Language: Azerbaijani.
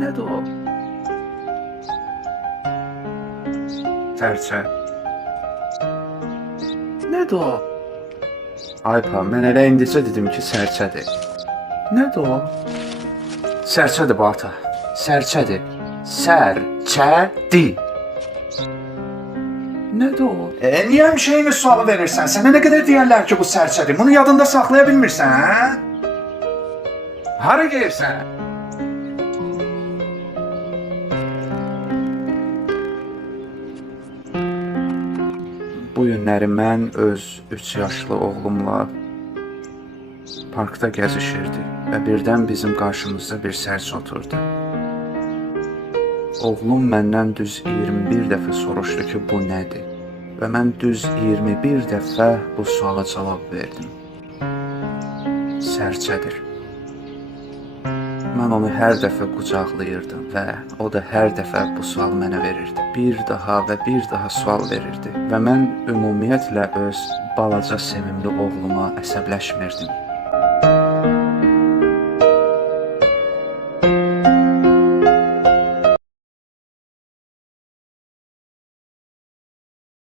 Nədir o? Sərçə. Nədir o? Ay pa, mən elə indicə dedim ki, sərçədir. Nədir o? Sərçədir bu ata. Sərçədir. Sərçədir. Nədir o? E, niyə həmişə eyni sualı verirsən? Sənə nə qədər deyərlər ki, bu sərçədir? Bunu yadında saxlaya bilmirsən, hə? Hara gedirsən? Bu günləri mən öz 3 yaşlı oğlumla parkda gəzişirdik və birdən bizim qarşımızda bir sərçə oturdu. Oğlum məndən düz 21 dəfə soruşdu ki, bu nədir? Və mən düz 21 dəfə bu suala cavab verdim. Sərçədir. Mən onu hər dəfə qucaqlayırdım və o da hər dəfə bu sualı mənə verirdi. Bir daha və bir daha sual verirdi və mən ümumiyyətlə öz balaca sevimli oğluma əsəbləşmirdim.